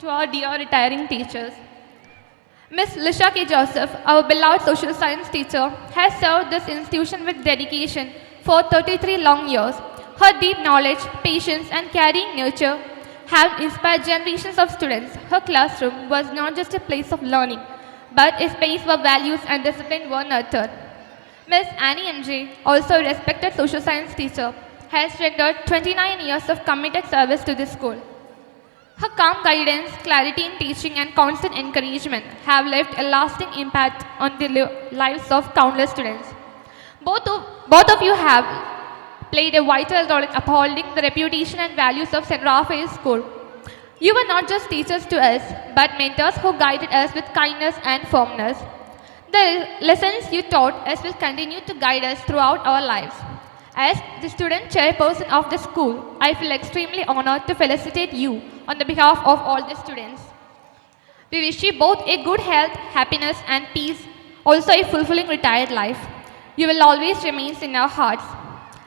To our dear retiring teachers. Miss Lisha K. Joseph, our beloved social science teacher, has served this institution with dedication for 33 long years. Her deep knowledge, patience, and caring nature have inspired generations of students. Her classroom was not just a place of learning, but a space where values and discipline were nurtured. Miss Annie M.J., also a respected social science teacher, has rendered 29 years of committed service to this school. Her calm guidance, clarity in teaching, and constant encouragement have left a lasting impact on the lives of countless students. Both of you have played a vital role in upholding the reputation and values of St. Raphael's School. You were not just teachers to us, but mentors who guided us with kindness and firmness. The lessons you taught us will continue to guide us throughout our lives. As the student chairperson of the school, I feel extremely honored to felicitate you on the behalf of all the students. We wish you both a good health, happiness, and peace, also a fulfilling retired life. You will always remain in our hearts.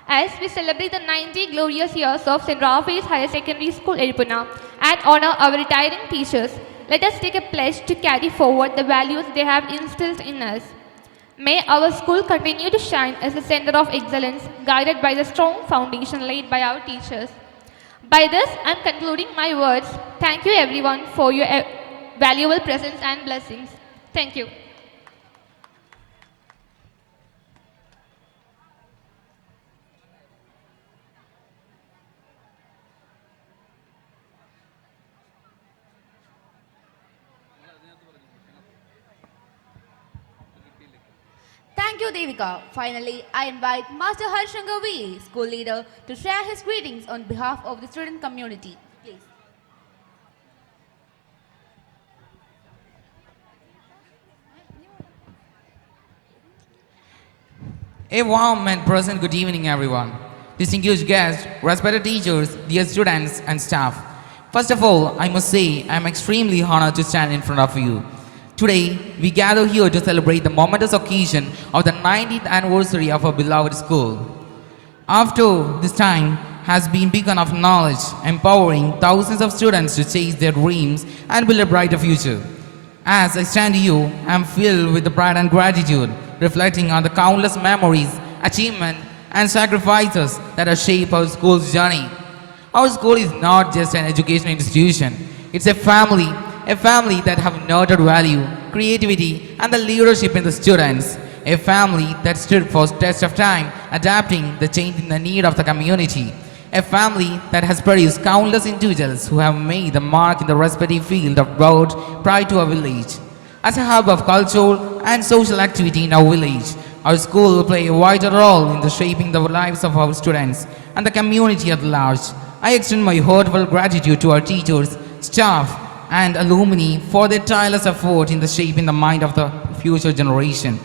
As we celebrate the 90 glorious years of St. Raphael's Higher Secondary School, Eripuna, and honor our retiring teachers, let us take a pledge to carry forward the values they have instilled in us. May our school continue to shine as a center of excellence, guided by the strong foundation laid by our teachers. By this, I am concluding my words. Thank you everyone for your valuable presence and blessings. Thank you. Thank you, Devika. Finally, I invite Master Harshankar V, school leader, to share his greetings on behalf of the student community. Please. A warm and pleasant good evening, everyone. Distinguished guests, respected teachers, dear students, and staff. First of all, I must say I am extremely honored to stand in front of you. Today, we gather here to celebrate the momentous occasion of the 90th anniversary of our beloved school. After this time has been beacon of knowledge, empowering thousands of students to chase their dreams and build a brighter future. As I stand here, I am filled with the pride and gratitude, reflecting on the countless memories, achievements, and sacrifices that have shaped our school's journey. Our school is not just an educational institution, it's a family that have nurtured value, creativity, and the leadership in the students. A family that stood for test of time, adapting the change in the need of the community. A family that has produced countless individuals who have made the mark in the respective field of broad pride to our village. As a hub of cultural and social activity in our village, our school will play a vital role in the shaping the lives of our students and the community at large. I extend my heartfelt gratitude to our teachers, staff, and alumni for their tireless effort in the shaping the mind of the future generation.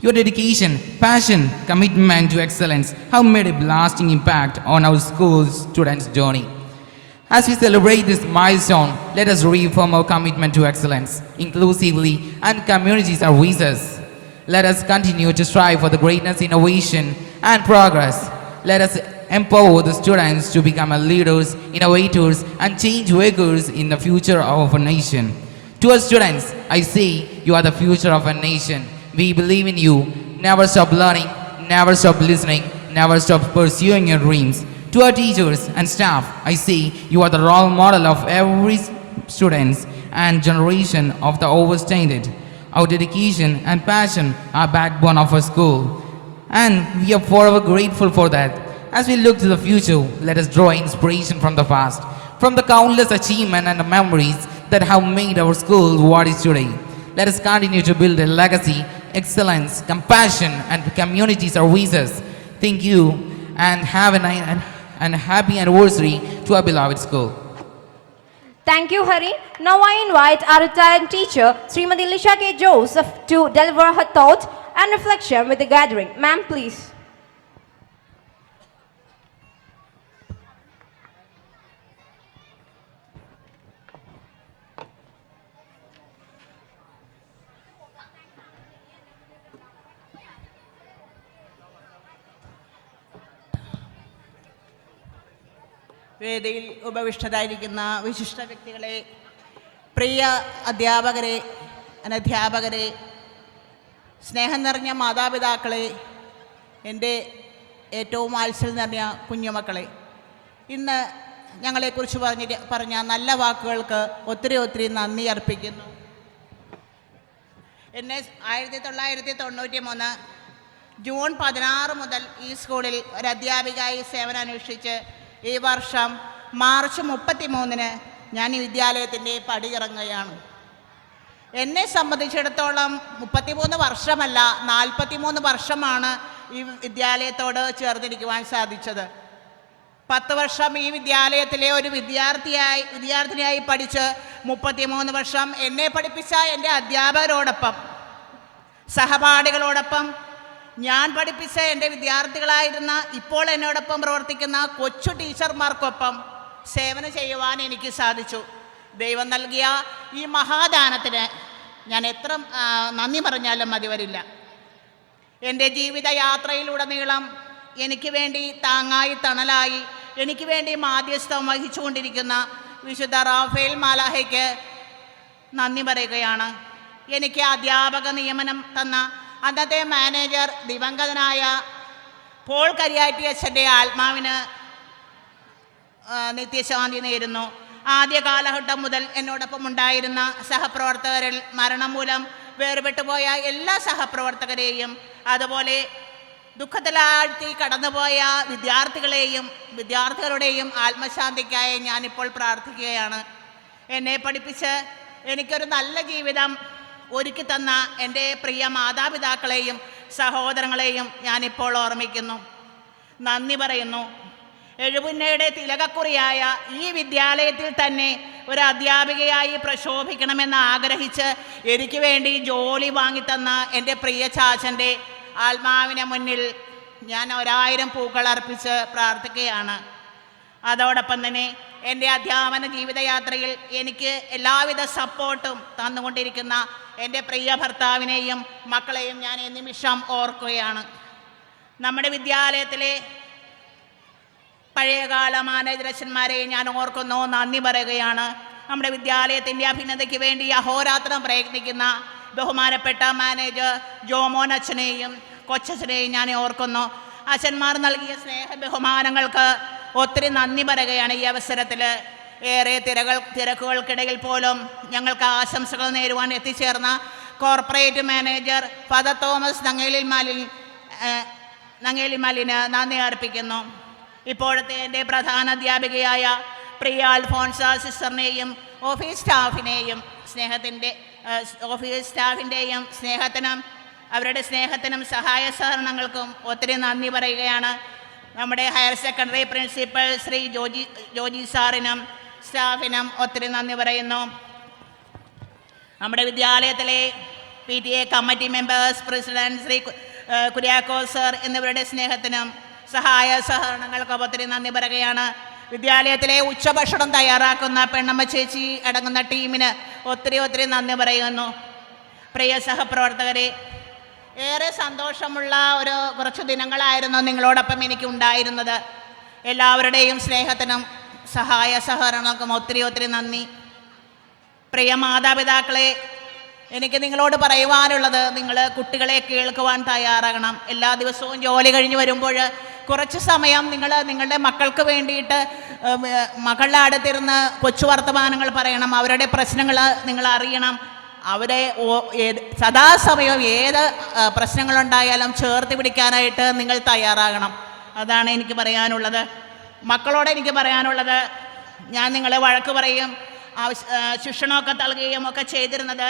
Your dedication, passion, commitment to excellence have made a lasting impact on our school's students' journey. As we celebrate this milestone, let us reaffirm our commitment to excellence, inclusively, and community services. Let us continue to strive for the greatness, innovation, and progress. Let us empower the students to become leaders, innovators, and change makers in the future of our nation. To our students, I say, you are the future of a nation. We believe in you. Never stop learning, never stop listening, never stop pursuing your dreams. To our teachers and staff, I say, you are the role model of every student and generation of the overstated. Our dedication and passion are backbone of our school, and we are forever grateful for that. As we look to the future, let us draw inspiration from the past, from the countless achievements and memories that have made our school what it is today. Let us continue to build a legacy, excellence, compassion, and community services. Thank you, and have a happy anniversary to our beloved school. Thank you, Hari. Now I invite our retired teacher, Srimati Lisha K. Joseph, to deliver her thoughts and reflection with the gathering. Ma'am, please. വേദിയിൽ ഉപവിഷ്ടരായിരിക്കുന്ന വിശിഷ്ട വ്യക്തികളെ, പ്രിയ അധ്യാപകരെ, അനധ്യാപകരെ, സ്നേഹം നിറഞ്ഞ മാതാപിതാക്കളെ, എൻ്റെ ഏറ്റവും വാത്സല്യം നിറഞ്ഞ കുഞ്ഞുമക്കളെ, ഇന്ന് ഞങ്ങളെക്കുറിച്ച് പറഞ്ഞ നല്ല വാക്കുകൾക്ക് ഒത്തിരി നന്ദി അർപ്പിക്കുന്നു. എന്നെ 1993 ജൂൺ 16 മുതൽ ഈ സ്കൂളിൽ ഒരു അധ്യാപികയായി സേവനമനുഷ്ഠിച്ച് ഈ വർഷം മാർച്ച് 33 ഞാൻ ഈ വിദ്യാലയത്തിൻ്റെ പടിയിറങ്ങുകയാണ്. എന്നെ സംബന്ധിച്ചിടത്തോളം 33 വർഷമല്ല 43 വർഷമാണ് ഈ വിദ്യാലയത്തോട് ചേർന്നിരിക്കുവാൻ സാധിച്ചത്. 10 വർഷം ഈ വിദ്യാലയത്തിലെ ഒരു വിദ്യാർത്ഥിനിയായി പഠിച്ച് 33 വർഷം എന്നെ പഠിപ്പിച്ച എൻ്റെ അധ്യാപകരോടൊപ്പം, സഹപാഠികളോടൊപ്പം, ഞാൻ പഠിപ്പിച്ച എൻ്റെ വിദ്യാർത്ഥികളായിരുന്ന ഇപ്പോൾ എന്നോടൊപ്പം പ്രവർത്തിക്കുന്ന കൊച്ചു ടീച്ചർമാർക്കൊപ്പം സേവനം ചെയ്യുവാൻ എനിക്ക് സാധിച്ചു. ദൈവം നൽകിയ ഈ മഹാദാനത്തിന് ഞാൻ എത്ര നന്ദി പറഞ്ഞാലും മതി വരില്ല. എൻ്റെ ജീവിതയാത്രയിലുടനീളം എനിക്ക് വേണ്ടി താങ്ങായി തണലായി എനിക്ക് വേണ്ടി മാധ്യസ്ഥം വഹിച്ചുകൊണ്ടിരിക്കുന്ന വിശുദ്ധ റാഫേൽ മാലാഹയ്ക്ക് നന്ദി പറയുകയാണ്. എനിക്ക് അധ്യാപക നിയമനം തന്ന അന്നത്തെ മാനേജർ ദിവംഗതനായ പോൾ കരിയാറ്റി അച്ഛൻ്റെ ആത്മാവിന് നിത്യശാന്തി നേരുന്നു. ആദ്യ കാലഘട്ടം മുതൽ എന്നോടൊപ്പം ഉണ്ടായിരുന്ന സഹപ്രവർത്തകരിൽ മരണം മൂലം വേർപെട്ടുപോയ എല്ലാ സഹപ്രവർത്തകരെയും, അതുപോലെ ദുഃഖത്തിലാഴ്ത്തി കടന്നുപോയ വിദ്യാർത്ഥികളുടെയും ആത്മശാന്തിക്കായി ഞാനിപ്പോൾ പ്രാർത്ഥിക്കുകയാണ്. എന്നെ പഠിപ്പിച്ച് എനിക്കൊരു നല്ല ജീവിതം ഒരുക്കി തന്ന എൻ്റെ പ്രിയ മാതാപിതാക്കളെയും സഹോദരങ്ങളെയും ഞാനിപ്പോൾ ഓർമ്മിക്കുന്നു, നന്ദി പറയുന്നു. എഴുപുന്നയുടെ തിലകക്കുറിയായ ഈ വിദ്യാലയത്തിൽ തന്നെ ഒരു അധ്യാപികയായി പ്രശോഭിക്കണമെന്ന് ആഗ്രഹിച്ച് എനിക്ക് വേണ്ടി ജോലി വാങ്ങിത്തന്ന എൻ്റെ പ്രിയ ചാച്ചൻ്റെ ആത്മാവിന് മുന്നിൽ ഞാൻ 1000 പൂക്കൾ അർപ്പിച്ച് പ്രാർത്ഥിക്കുകയാണ്. അതോടൊപ്പം തന്നെ എൻ്റെ അധ്യാപന ജീവിതയാത്രയിൽ എനിക്ക് എല്ലാവിധ സപ്പോർട്ടും തന്നുകൊണ്ടിരിക്കുന്ന എൻ്റെ പ്രിയ ഭർത്താവിനെയും മക്കളെയും ഞാൻ ഈ നിമിഷം ഓർക്കുകയാണ്. നമ്മുടെ വിദ്യാലയത്തിലെ പഴയകാല മാനേജരച്ഛന്മാരെ ഞാൻ ഓർക്കുന്നു, നന്ദി പറയുകയാണ്. നമ്മുടെ വിദ്യാലയത്തിൻ്റെ അഭ്യുന്നതിക്ക് വേണ്ടി അഹോരാത്രം പ്രയത്നിക്കുന്ന ബഹുമാനപ്പെട്ട മാനേജർ ജോമോൻ അച്ഛനെയും കൊച്ചച്ഛനെയും ഞാൻ ഓർക്കുന്നു. അച്ഛന്മാർ നൽകിയ സ്നേഹ ബഹുമാനങ്ങൾക്ക് ഒത്തിരി നന്ദി പറയുകയാണ്. ഈ അവസരത്തിൽ ഏറെ തിരക്കുകൾക്കിടയിൽ പോലും ഞങ്ങൾക്ക് ആശംസകൾ നേരുവാൻ എത്തിച്ചേർന്ന കോർപ്പറേറ്റ് മാനേജർ ഫാദർ തോമസ് നങ്ങേലിമാലിന് നന്ദി അർപ്പിക്കുന്നു. ഇപ്പോഴത്തെ എൻ്റെ പ്രധാന അധ്യാപികയായ പ്രിയ അൽഫോൺസ സിസ്റ്ററിനെയും ഓഫീസ് സ്റ്റാഫിൻ്റെയും അവരുടെ സ്നേഹത്തിനും സഹായ സഹകരണങ്ങൾക്കും ഒത്തിരി നന്ദി പറയുകയാണ്. നമ്മുടെ higher secondary principal Shri Joji സാറിനും സ്റ്റാഫിനും ഒത്തിരി നന്ദി പറയുന്നു. നമ്മുടെ വിദ്യാലയത്തിലെ PTA committee members, president Shri Kuriakose sir എന്നിവരുടെ സ്നേഹത്തിനും സഹായ സഹകരണങ്ങൾക്കും ഒത്തിരി നന്ദി പറയുകയാണ്. വിദ്യാലയത്തിലെ ഉച്ചഭക്ഷണം തയ്യാറാക്കുന്ന പെണ്ണമ്മ ചേച്ചി അടങ്ങുന്ന ടീമിന് ഒത്തിരി നന്ദി പറയുന്നു. പ്രിയ സഹപ്രവർത്തകരെ, ഏറെ സന്തോഷമുള്ള കുറച്ച് ദിനങ്ങളായിരുന്നു നിങ്ങളോടൊപ്പം എനിക്ക് ഉണ്ടായിരുന്നത്. എല്ലാവരുടെയും സ്നേഹത്തിനും സഹായ സഹകരണങ്ങൾക്കും ഒത്തിരി നന്ദി. പ്രിയ മാതാപിതാക്കളെ, എനിക്ക് നിങ്ങളോട് പറയുവാനുള്ളത്, നിങ്ങൾ കുട്ടികളെ കേൾക്കുവാൻ തയ്യാറാകണം. എല്ലാ ദിവസവും ജോലി കഴിഞ്ഞ് വരുമ്പോൾ കുറച്ച് സമയം നിങ്ങളുടെ മക്കൾക്ക് വേണ്ടിയിട്ട് മക്കളുടെ അടുത്തിരുന്ന് കൊച്ചു വർത്തമാനങ്ങൾ പറയണം. അവരുടെ പ്രശ്നങ്ങൾ നിങ്ങൾ അറിയണം. അവരെ സദാസമയം ഏത് പ്രശ്നങ്ങളുണ്ടായാലും ചേർത്ത് പിടിക്കാനായിട്ട് നിങ്ങൾ തയ്യാറാകണം. അതാണ് എനിക്ക് പറയാനുള്ളത്. മക്കളോട് എനിക്ക് പറയാനുള്ളത്, ഞാൻ നിങ്ങളെ വഴക്ക് പറയും, ശിക്ഷണമൊക്കെ നൽകുകയും ഒക്കെ ചെയ്തിരുന്നത്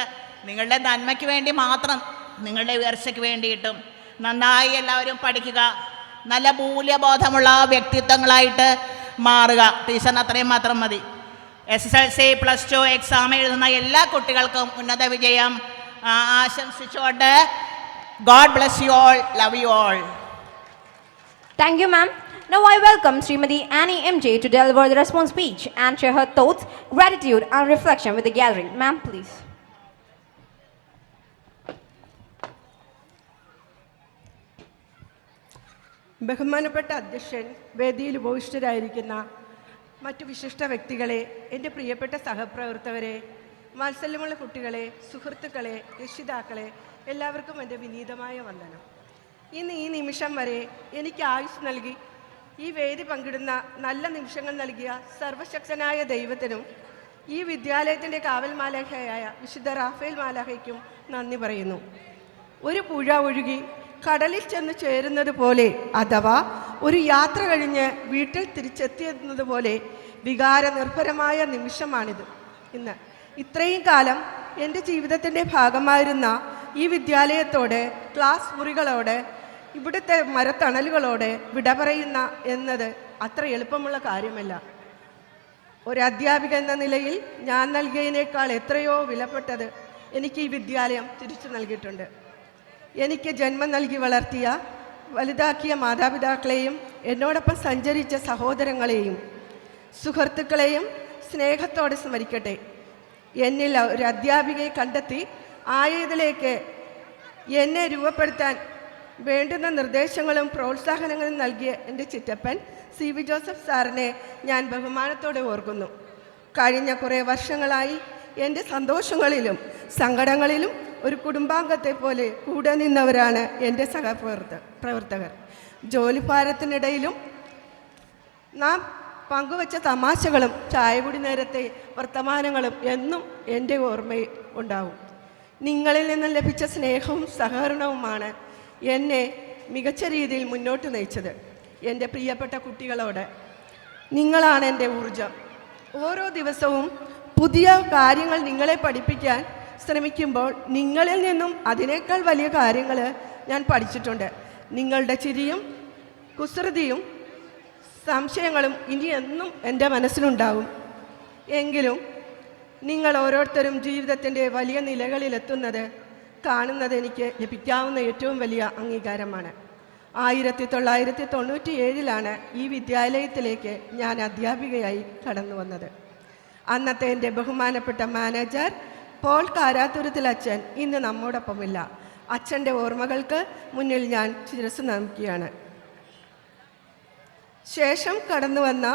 നിങ്ങളുടെ നന്മയ്ക്ക് വേണ്ടി മാത്രം, നിങ്ങളുടെ ഉയർച്ചയ്ക്ക് വേണ്ടിയിട്ടും. നന്നായി എല്ലാവരും പഠിക്കുക, നല്ല മൂല്യബോധമുള്ള വ്യക്തിത്വങ്ങളായിട്ട് മാറുക. ടീച്ചറിന് അത്രയും മാത്രം മതി. SSLC +2 എക്സാം എഴുതുന്ന എല്ലാ കുട്ടികൾക്കും ഉന്നത വിജയം ആശംസിച്ചുകൊണ്ട് God bless you all, love you all. Thank you, ma'am. Now I welcome Srimati Annie MJ to deliver the response speech and share her thoughts, gratitude and reflection with the gathering. Ma'am, please. ബഹുമാനപ്പെട്ട അധ്യക്ഷൻ, വേദിയിൽ ഉപവിഷ്ടരായിരിക്കുന്ന മറ്റു വിശിഷ്ട വ്യക്തികളെ, എൻ്റെ പ്രിയപ്പെട്ട സഹപ്രവർത്തകരെ, വാത്സല്യമുള്ള കുട്ടികളെ, സുഹൃത്തുക്കളെ, രക്ഷിതാക്കളെ, എല്ലാവർക്കും എൻ്റെ വിനീതമായ വന്ദനം. ഇന്ന് ഈ നിമിഷം വരെ എനിക്ക് ആയുസ് നൽകി ഈ വേദി പങ്കിടുന്ന നല്ല നിമിഷങ്ങൾ നൽകിയ സർവശക്തനായ ദൈവത്തിനും ഈ വിദ്യാലയത്തിൻ്റെ കാവൽ മാലാഖയായ വിശുദ്ധ റാഫേൽ മാലാഖയ്ക്കും നന്ദി പറയുന്നു. ഒരു പുഴ ഒഴുകി കടലിൽ ചെന്ന് ചേരുന്നത് പോലെ, അഥവാ ഒരു യാത്ര കഴിഞ്ഞ് വീട്ടിൽ തിരിച്ചെത്തിയെന്നത് പോലെ വികാരനിർഭരമായ നിമിഷമാണിത്. ഇന്ന് ഇത്രയും കാലം എൻ്റെ ജീവിതത്തിൻ്റെ ഭാഗമായിരുന്ന ഈ വിദ്യാലയത്തോട്, ക്ലാസ് മുറികളോട്, ഇവിടുത്തെ മരത്തണലുകളോട് വിട പറയുന്ന എന്നത് അത്ര എളുപ്പമുള്ള കാര്യമല്ല. ഒരു അധ്യാപിക എന്ന നിലയിൽ ഞാൻ നൽകിയതിനേക്കാൾ എത്രയോ വിലപ്പെട്ടത് എനിക്ക് ഈ വിദ്യാലയം തിരിച്ചു നൽകിയിട്ടുണ്ട്. എനിക്ക് ജന്മം നൽകി വളർത്തിയ, വലുതാക്കിയ മാതാപിതാക്കളെയും എന്നോടൊപ്പം സഞ്ചരിച്ച സഹോദരങ്ങളെയും സുഹൃത്തുക്കളെയും സ്നേഹത്തോടെ സ്മരിക്കട്ടെ. എന്നിൽ ഒരു അധ്യാപികയെ കണ്ടെത്തി ആയതിലേക്ക് എന്നെ രൂപപ്പെടുത്താൻ വേണ്ടുന്ന നിർദ്ദേശങ്ങളും പ്രോത്സാഹനങ്ങളും നൽകിയ എൻ്റെ ചിറ്റപ്പൻ CV ജോസഫ് സാറിനെ ഞാൻ ബഹുമാനത്തോടെ ഓർക്കുന്നു. കഴിഞ്ഞ കുറേ വർഷങ്ങളായി എൻ്റെ സന്തോഷങ്ങളിലും സങ്കടങ്ങളിലും ഒരു കുടുംബാംഗത്തെ പോലെ കൂടെ നിന്നവരാണ് എൻ്റെ പ്രവർത്തകർ. ജോലിഭാരത്തിനിടയിലും നാം പങ്കുവച്ച തമാശകളും ചായകുടി നേരത്തെ വർത്തമാനങ്ങളും എന്നും എൻ്റെ ഓർമ്മയിൽ ഉണ്ടാവും. നിങ്ങളിൽ നിന്ന് ലഭിച്ച സ്നേഹവും സഹകരണവുമാണ് എന്നെ മികച്ച രീതിയിൽ മുന്നോട്ട് നയിച്ചത്. എൻ്റെ പ്രിയപ്പെട്ട കുട്ടികളോട്, നിങ്ങളാണ് എൻ്റെ ഊർജം. ഓരോ ദിവസവും പുതിയ കാര്യങ്ങൾ നിങ്ങളെ പഠിപ്പിക്കാൻ ശ്രമിക്കുമ്പോൾ നിങ്ങളിൽ നിന്നും അതിനേക്കാൾ വലിയ കാര്യങ്ങൾ ഞാൻ പഠിച്ചിട്ടുണ്ട്. നിങ്ങളുടെ ചിരിയും കുസൃതിയും സംശയങ്ങളും ഇനി എന്നും എൻ്റെ മനസ്സിലുണ്ടാവും. എങ്കിലും നിങ്ങൾ ഓരോരുത്തരും ജീവിതത്തിൻ്റെ വലിയ നിലകളിലെത്തുന്നത് കാണുന്നത് എനിക്ക് ലഭിക്കാവുന്ന ഏറ്റവും വലിയ അംഗീകാരമാണ്. 1997 ഈ വിദ്യാലയത്തിലേക്ക് ഞാൻ അധ്യാപികയായി കടന്നു വന്നത്. അന്നത്തെ എൻ്റെ ബഹുമാനപ്പെട്ട മാനേജർ പോൾ കാരാത്തുരത്തിൽ അച്ഛൻ ഇന്ന് നമ്മോടൊപ്പമില്ല. അച്ഛൻ്റെ ഓർമ്മകൾക്ക് മുന്നിൽ ഞാൻ ശിരസ്സ് നമിക്കുകയാണ്. ശേഷം കടന്നു വന്ന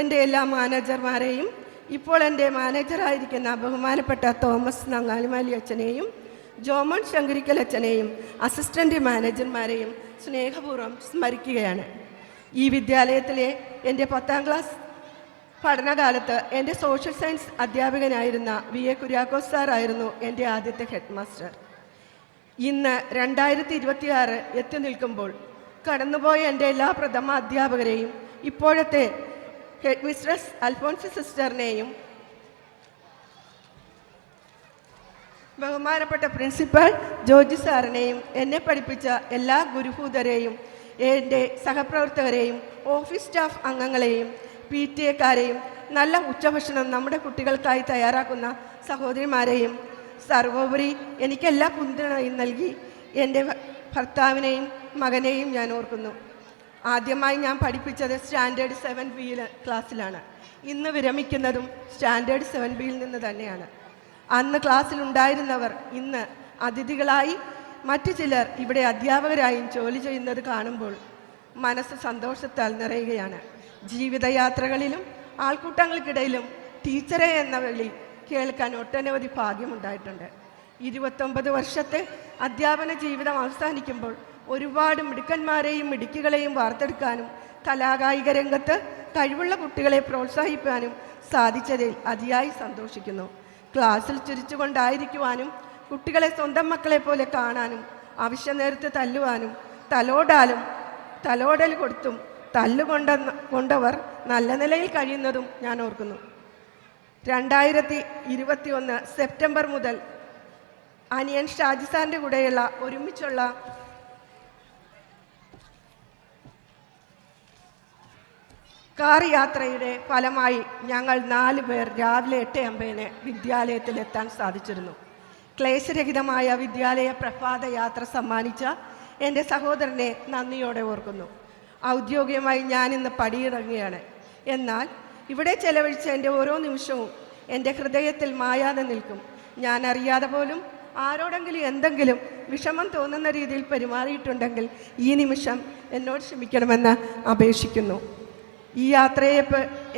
എൻ്റെ എല്ലാ മാനേജർമാരെയും, ഇപ്പോൾ എൻ്റെ മാനേജറായിരിക്കുന്ന ബഹുമാനപ്പെട്ട തോമസ് നങ്ങാലിമാലി അച്ഛനെയും ജോമോൻ ശങ്കരിക്കൽ അച്ഛനെയും അസിസ്റ്റൻ്റ് മാനേജർമാരെയും സ്നേഹപൂർവ്വം സ്മരിക്കുകയാണ്. ഈ വിദ്യാലയത്തിലെ എൻ്റെ 10ാം ക്ലാസ് പഠനകാലത്ത് എൻ്റെ സോഷ്യൽ സയൻസ് അധ്യാപകനായിരുന്ന VA കുര്യാക്കോസ് സാറായിരുന്നു എൻ്റെ ആദ്യത്തെ ഹെഡ് മാസ്റ്റർ. ഇന്ന് 2026 എത്തി നിൽക്കുമ്പോൾ കടന്നുപോയ എൻ്റെ എല്ലാ പ്രഥമ അധ്യാപകരെയും, ഇപ്പോഴത്തെ ഹെഡ് മിസ്ട്രസ് അൽഫോൻസി സിസ്റ്ററിനെയും, ബഹുമാനപ്പെട്ട പ്രിൻസിപ്പൽ ജോർജ് സാറിനെയും, എന്നെ പഠിപ്പിച്ച എല്ലാ ഗുരുഭൂതരെയും, എൻ്റെ സഹപ്രവർത്തകരെയും, ഓഫീസ് സ്റ്റാഫ് അംഗങ്ങളെയും, PTA-കാരെയും, നല്ല ഉച്ചഭക്ഷണം നമ്മുടെ കുട്ടികൾക്കായി തയ്യാറാക്കുന്ന സഹോദരിമാരെയും, സർവോപരി എനിക്കെല്ലാ പിന്തുണയും നൽകി എൻ്റെ ഭർത്താവിനെയും മകനെയും ഞാൻ ഓർക്കുന്നു. ആദ്യമായി ഞാൻ പഠിപ്പിച്ചത് സ്റ്റാൻഡേർഡ് 7B ക്ലാസ്സിലാണ്. ഇന്ന് വിരമിക്കുന്നതും സ്റ്റാൻഡേർഡ് 7Bയിൽ നിന്ന് തന്നെയാണ്. അന്ന് ക്ലാസ്സിലുണ്ടായിരുന്നവർ ഇന്ന് അതിഥികളായി മറ്റു ചിലർ ഇവിടെ അധ്യാപകരായും ജോലി ചെയ്യുന്നത് കാണുമ്പോൾ മനസ്സ് സന്തോഷത്താൽ നിറയുകയാണ്. ജീവിതയാത്രകളിലും ആൾക്കൂട്ടങ്ങൾക്കിടയിലും ടീച്ചറെ എന്ന വിളി കേൾക്കാൻ ഒട്ടനവധി ഭാഗ്യമുണ്ടായിട്ടുണ്ട്. 29 വർഷത്തെ അധ്യാപന ജീവിതം അവസാനിക്കുമ്പോൾ ഒരുപാട് മിടുക്കന്മാരെയും മിടുക്കികളെയും വാർത്തെടുക്കാനും കലാകായിക രംഗത്ത് കഴിവുള്ള കുട്ടികളെ പ്രോത്സാഹിപ്പിക്കാനും സാധിച്ചതിൽ അതിയായി സന്തോഷിക്കുന്നു. ക്ലാസ്സിൽ ചിരിച്ചുകൊണ്ടായിരിക്കുവാനും കുട്ടികളെ സ്വന്തം മക്കളെ പോലെ കാണാനും ആവശ്യ നേരത്ത് തല്ലുവാനും തലോടൽ കൊടുത്തും കൊണ്ടവർ നല്ല നിലയിൽ കഴിയുന്നതും ഞാൻ ഓർക്കുന്നു. 2021 സെപ്റ്റംബർ മുതൽ അനിയൻ ഷാജി സാറിൻ്റെ കൂടെയുള്ള ഒരുമിച്ചുള്ള കാർ യാത്രയുടെ ഫലമായി ഞങ്ങൾ 4 പേർ രാവിലെ 8:50 വിദ്യാലയത്തിലെത്താൻ സാധിച്ചിരുന്നു. ക്ലേശരഹിതമായ വിദ്യാലയ പ്രഭാത യാത്ര സമ്മാനിച്ച എൻ്റെ സഹോദരനെ നന്ദിയോടെ ഓർക്കുന്നു. ഔദ്യോഗികമായി ഞാനിന്ന് പടിയിറങ്ങുകയാണ്. എന്നാൽ ഇവിടെ ചെലവഴിച്ച എൻ്റെ ഓരോ നിമിഷവും എൻ്റെ ഹൃദയത്തിൽ മായാതെ നിൽക്കും. ഞാൻ അറിയാതെ പോലും ആരോടെങ്കിലും എന്തെങ്കിലും വിഷമം തോന്നുന്ന രീതിയിൽ പെരുമാറിയിട്ടുണ്ടെങ്കിൽ ഈ നിമിഷം എന്നോട് ക്ഷമിക്കണമെന്ന് അപേക്ഷിക്കുന്നു. ഈ യാത്രയെ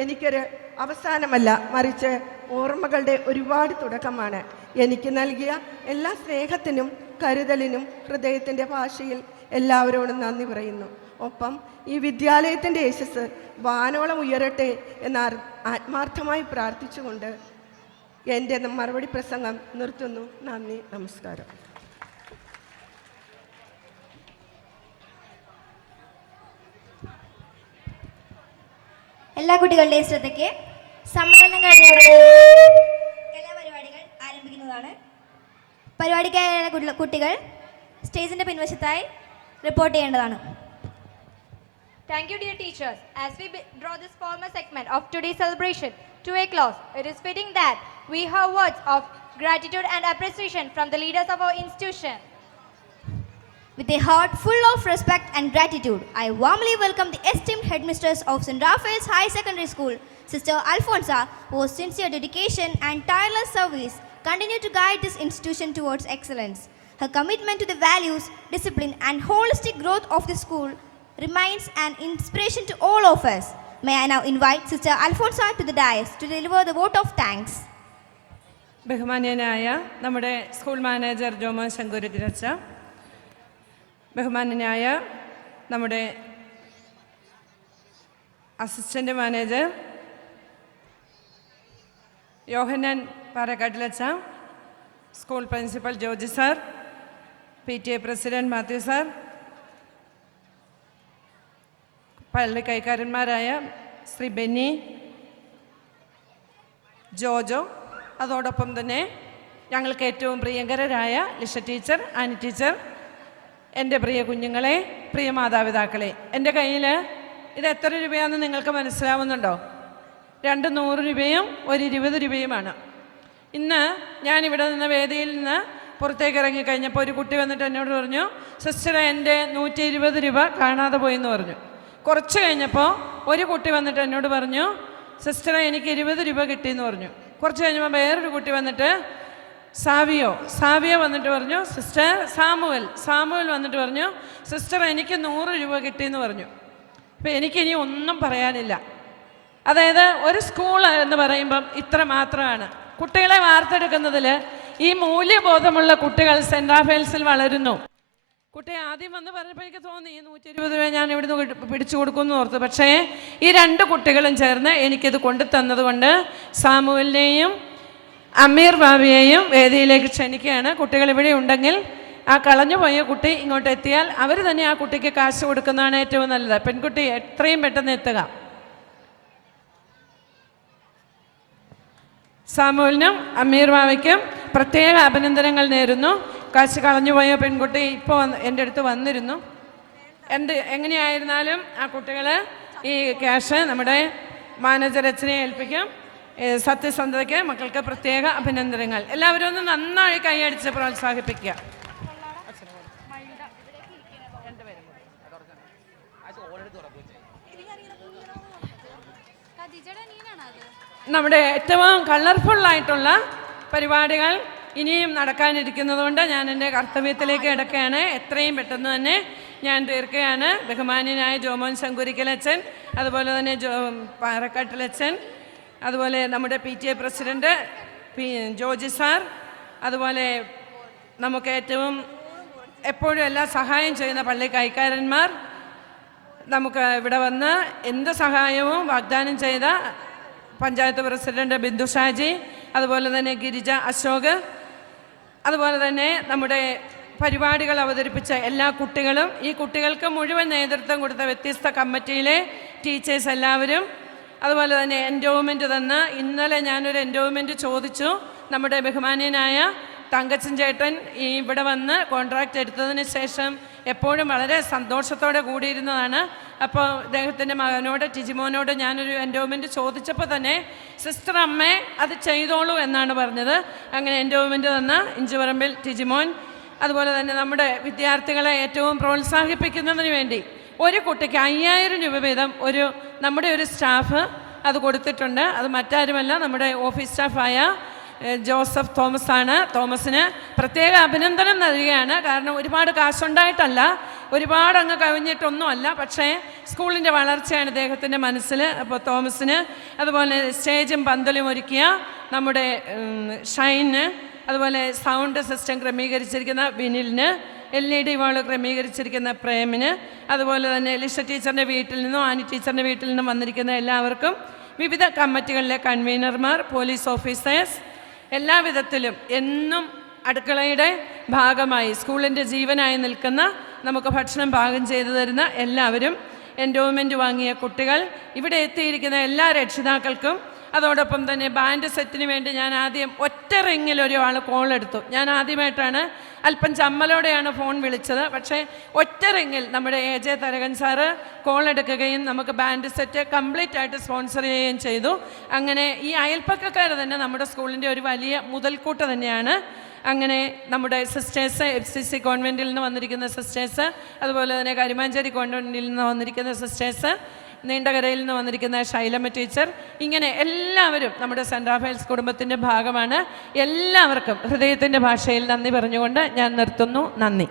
എനിക്കൊരു അവസാനമല്ല, മറിച്ച് ഓർമ്മകളുടെ ഒരുപാട് തുടക്കമാണ്. എനിക്ക് നൽകിയ എല്ലാ സ്നേഹത്തിനും കരുതലിനും ഹൃദയത്തിൻ്റെ ഭാഷയിൽ എല്ലാവരോടും നന്ദി പറയുന്നു. ഒപ്പം ഈ വിദ്യാലയത്തിൻ്റെ യശസ് വാനോളം ഉയരട്ടെ എന്ന് ആത്മാർത്ഥമായി പ്രാർത്ഥിച്ചുകൊണ്ട് എൻ്റെ മറുപടി പ്രസംഗം നിർത്തുന്നു. നന്ദി, നമസ്കാരം. എല്ലാ കുട്ടികളുടെയും ശ്രദ്ധയ്ക്ക് സമ്മേളനം കഴിഞ്ഞ കലാപരിപാടികൾ ആരംഭിക്കുന്നതാണ്. പരിപാടിക്കായുള്ള കുട്ടികൾ സ്റ്റേജിന്റെ പിൻവശത്തായി റിപ്പോർട്ട് ചെയ്യേണ്ടതാണ്. Thank you, dear teachers. As we draw this formal segment of today's celebration to a close, it is fitting that we have words of gratitude and appreciation from the leaders of our institution. With a heart full of respect and gratitude, I warmly welcome the esteemed headmistress of St. Raphael's High Secondary School, Sister Alfonsa, whose sincere dedication and tireless service continue to guide this institution towards excellence. Her commitment to the values, discipline, and holistic growth of the school remains an inspiration to all of us. May I now invite Sister Alfonsa to the dais to deliver the vote of thanks. ബഹുമാന്യനായ നമ്മുടെ school manager Jomon ശങ്കുരുതിരച്ച, ബഹുമാന്യനായ നമ്മുടെ assistant manager Yohannan പാറക്കാട്ടിലച്ച, school principal George sir, PTA president Mathew sir, പള്ളി കൈക്കാരന്മാരായ Shri Benny, Jojo, അതോടൊപ്പം തന്നെ ഞങ്ങൾക്ക് ഏറ്റവും പ്രിയങ്കരായ ലിഷ ടീച്ചർ, ആനി ടീച്ചർ, എൻ്റെ പ്രിയ കുഞ്ഞുങ്ങളെ, പ്രിയ മാതാപിതാക്കളെ. എൻ്റെ കയ്യിൽ ഇത് എത്ര രൂപയാണെന്ന് നിങ്ങൾക്ക് മനസ്സിലാവുന്നുണ്ടോ? 2 100 രൂപയും 1 20 രൂപയുമാണ്. ഇന്ന് ഞാനിവിടെ നിന്ന് വേദിയിൽ നിന്ന് പുറത്തേക്ക് ഇറങ്ങിക്കഴിഞ്ഞപ്പോൾ ഒരു കുട്ടി വന്നിട്ട് എന്നോട് പറഞ്ഞു, സിസ്റ്ററെ എൻ്റെ 120 രൂപ കാണാതെ പോയെന്ന് പറഞ്ഞു. കുറച്ച് കഴിഞ്ഞപ്പോൾ ഒരു കുട്ടി വന്നിട്ട് എന്നോട് പറഞ്ഞു, സിസ്റ്ററെ എനിക്ക് 20 രൂപ കിട്ടിയെന്ന് പറഞ്ഞു. കുറച്ച് കഴിഞ്ഞപ്പോൾ വേറൊരു കുട്ടി വന്നിട്ട് സാവിയോ വന്നിട്ട് പറഞ്ഞു, സിസ്റ്റർ സാമുവൽ വന്നിട്ട് പറഞ്ഞു, സിസ്റ്റർ എനിക്ക് 100 രൂപ കിട്ടിയെന്ന് പറഞ്ഞു. അപ്പോൾ എനിക്കിനി ഒന്നും പറയാനില്ല. അതായത് ഒരു സ്കൂൾ എന്ന് പറയുമ്പം ഇത്ര മാത്രമാണ്. കുട്ടികളെ വാർത്തെടുക്കുന്നതിൽ ഈ മൂല്യബോധമുള്ള കുട്ടികൾ സെൻറ് റാഫേൽസിൽ വളരുന്നു. കുട്ടി ആദ്യം വന്ന് പറഞ്ഞപ്പോൾ എനിക്ക് തോന്നി 120 രൂപ ഞാൻ ഇവിടുന്ന് പിടിച്ചു കൊടുക്കുമെന്ന് ഓർത്തു. പക്ഷേ ഈ 2 കുട്ടികളും ചേർന്ന് എനിക്കിത് കൊണ്ടു തന്നതുകൊണ്ട് സാമുവലിനെയും അമീർ ബാബിയെയും വേദിയിലേക്ക് ക്ഷണിക്കുകയാണ്. കുട്ടികൾ ഇവിടെ ഉണ്ടെങ്കിൽ ആ കളഞ്ഞുപോയ കുട്ടി ഇങ്ങോട്ട് എത്തിയാൽ അവർ തന്നെ ആ കുട്ടിക്ക് കാശ് കൊടുക്കുന്നതാണ് ഏറ്റവും നല്ലത്. പെൺകുട്ടി എത്രയും പെട്ടെന്ന് എത്തുക. സാമുവലിനും അമീർ ബാബയ്ക്കും പ്രത്യേക അഭിനന്ദനങ്ങൾ നേരുന്നു. കാശ് കളഞ്ഞുപോയ പെൺകുട്ടി ഇപ്പോൾ എൻ്റെ അടുത്ത് വന്നിരുന്നു. എങ്ങനെയായിരുന്നാലും ആ കുട്ടികൾ ഈ ക്യാഷ് നമ്മുടെ മാനേജർ അച്ഛനെ ഏൽപ്പിക്കും. സത്യസന്ധതയ്ക്ക് മക്കൾക്ക് പ്രത്യേക അഭിനന്ദനങ്ങൾ. എല്ലാവരും ഒന്ന് നന്നായി കൈയടിച്ച് പ്രോത്സാഹിപ്പിക്കുക. നമ്മുടെ ഏറ്റവും കളർഫുള്ളായിട്ടുള്ള പരിപാടികൾ ഇനിയും നടക്കാനിരിക്കുന്നതുകൊണ്ട് ഞാൻ എൻ്റെ കർത്തവ്യത്തിലേക്ക് കിടക്കുകയാണ്. എത്രയും പെട്ടെന്ന് തന്നെ ഞാൻ തീർക്കുകയാണ്. ബഹുമാന്യനായ ജോമോൻ ശങ്കുരിക്കലച്ചൻ, അതുപോലെ തന്നെ പാറക്കാട്ടിലച്ചൻ, അതുപോലെ നമ്മുടെ PTA പ്രസിഡൻറ്റ് ജോർജ് സാർ, അതുപോലെ നമുക്ക് ഏറ്റവും എപ്പോഴും എല്ലാ സഹായം ചെയ്യുന്ന പള്ളി കൈക്കാരന്മാർ, നമുക്ക് ഇവിടെ വന്ന് എന്ത് സഹായവും വാഗ്ദാനം ചെയ്ത പഞ്ചായത്ത് പ്രസിഡന്റ് ബിന്ദു ഷാജി, അതുപോലെ തന്നെ ഗിരിജ അശോക്, അതുപോലെ തന്നെ നമ്മുടെ പരിപാടികൾ അവതരിപ്പിച്ച എല്ലാ കുട്ടികളും, ഈ കുട്ടികൾക്ക് മുഴുവൻ നേതൃത്വം കൊടുത്ത വ്യത്യസ്ത കമ്മിറ്റിയിലെ ടീച്ചേഴ്സ് എല്ലാവരും, അതുപോലെ തന്നെ എൻഡോവ്മെൻറ്റ് തന്ന് ഇന്നലെ ഞാനൊരു എൻഡോവ്മെൻറ്റ് ചോദിച്ചു. നമ്മുടെ ബഹുമാന്യനായ തങ്കച്ചൻ ചേട്ടൻ ഇവിടെ വന്ന് കോൺട്രാക്റ്റ് എടുത്തതിന് ശേഷം എപ്പോഴും വളരെ സന്തോഷത്തോടെ കൂടിയിരുന്നതാണ്. അപ്പോൾ അദ്ദേഹത്തിൻ്റെ മകനോട് ടിജിമോനോട് ഞാനൊരു എൻഡോവ്മെൻറ്റ് ചോദിച്ചപ്പോൾ തന്നെ സിസ്റ്റർ അമ്മേ അത് ചെയ്തോളൂ എന്നാണ് പറഞ്ഞത്. അങ്ങനെ എൻഡോവ്മെൻറ്റ് തന്ന ഇഞ്ചുപറമ്പിൽ ടിജിമോൻ, അതുപോലെ തന്നെ നമ്മുടെ വിദ്യാർത്ഥികളെ ഏറ്റവും പ്രോത്സാഹിപ്പിക്കുന്നതിന് വേണ്ടി ഒരു കുട്ടിക്ക് 5000 രൂപ വീതം നമ്മുടെ ഒരു സ്റ്റാഫ് അത് കൊടുത്തിട്ടുണ്ട്. അത് മറ്റാരുമല്ല, നമ്മുടെ ഓഫീസ് സ്റ്റാഫായ ജോസഫ് തോമസ് ആണ്. തോമസിന് പ്രത്യേക അഭിനന്ദനം നൽകുകയാണ്. കാരണം ഒരുപാട് കാശുണ്ടായിട്ടല്ല, ഒരുപാട് അങ്ങ് കവിഞ്ഞിട്ടൊന്നുമല്ല, പക്ഷേ സ്കൂളിൻ്റെ വളർച്ചയാണ് ഇദ്ദേഹത്തിൻ്റെ മനസ്സിൽ. അപ്പോൾ തോമസിന്, അതുപോലെ സ്റ്റേജും പന്തലും ഒരുക്കിയ നമ്മുടെ ഷൈന്, അതുപോലെ സൗണ്ട് സിസ്റ്റം ക്രമീകരിച്ചിരിക്കുന്ന വിനിലിന്, LED വാള് ക്രമീകരിച്ചിരിക്കുന്ന പ്രേമിന്, അതുപോലെ തന്നെ ലിഷ ടീച്ചറിൻ്റെ വീട്ടിൽ നിന്നും ആനി ടീച്ചറിൻ്റെ വീട്ടിൽ നിന്നും വന്നിരിക്കുന്ന എല്ലാവർക്കും, വിവിധ കമ്മിറ്റികളിലെ കൺവീനർമാർ, പോലീസ് ഓഫീസേഴ്സ്, എല്ലാവിധത്തിലും എന്നും അടുക്കളയുടെ ഭാഗമായി സ്കൂളിൻ്റെ ജീവനായി നിൽക്കുന്ന, നമുക്ക് ഭക്ഷണം പാകം ചെയ്തു തരുന്ന എല്ലാവരും, എൻഡോമെൻ്റ് വാങ്ങിയ കുട്ടികൾ, ഇവിടെ എത്തിയിരിക്കുന്ന എല്ലാ രക്ഷിതാക്കൾക്കും, അതോടൊപ്പം തന്നെ ബാൻഡ് സെറ്റിന് വേണ്ടി ഞാൻ ആദ്യം ഒറ്റ റിങ്ങിൽ ഒരാൾ കോൾ എടുത്തു. ഞാൻ ആദ്യമായിട്ടാണ്, അല്പം ചമ്മലോടെയാണ് ഫോൺ വിളിച്ചത്. പക്ഷേ ഒറ്റ റിങ്ങിൽ നമ്മുടെ AJ തരകൻ സാറ് കോൾ എടുക്കുകയും നമുക്ക് ബാൻഡ് സെറ്റ് കംപ്ലീറ്റ് ആയിട്ട് സ്പോൺസർ ചെയ്യുകയും ചെയ്തു. അങ്ങനെ ഈ അയൽപ്പക്കക്കാർ തന്നെ നമ്മുടെ സ്കൂളിൻ്റെ ഒരു വലിയ മുതൽക്കൂട്ട് തന്നെയാണ്. അങ്ങനെ നമ്മുടെ സിസ്റ്റേഴ്സ്, FCC കോൺവെൻറ്റിൽ നിന്ന് വന്നിരിക്കുന്ന സിസ്റ്റേഴ്സ്, അതുപോലെ തന്നെ കരുമാഞ്ചേരി കോൺവെൻറ്റിൽ നിന്ന് വന്നിരിക്കുന്ന സിസ്റ്റേഴ്സ്, നീണ്ടകരയിൽ നിന്ന് വന്നിരിക്കുന്ന ശൈലമ്മ ടീച്ചർ, ഇങ്ങനെ എല്ലാവരും നമ്മുടെ സെൻറ് റാഫേൽസ് കുടുംബത്തിൻ്റെ ഭാഗമാണ്. എല്ലാവർക്കും ഹൃദയത്തിൻ്റെ ഭാഷയിൽ നന്ദി പറഞ്ഞുകൊണ്ട് ഞാൻ നിർത്തുന്നു. നന്ദി.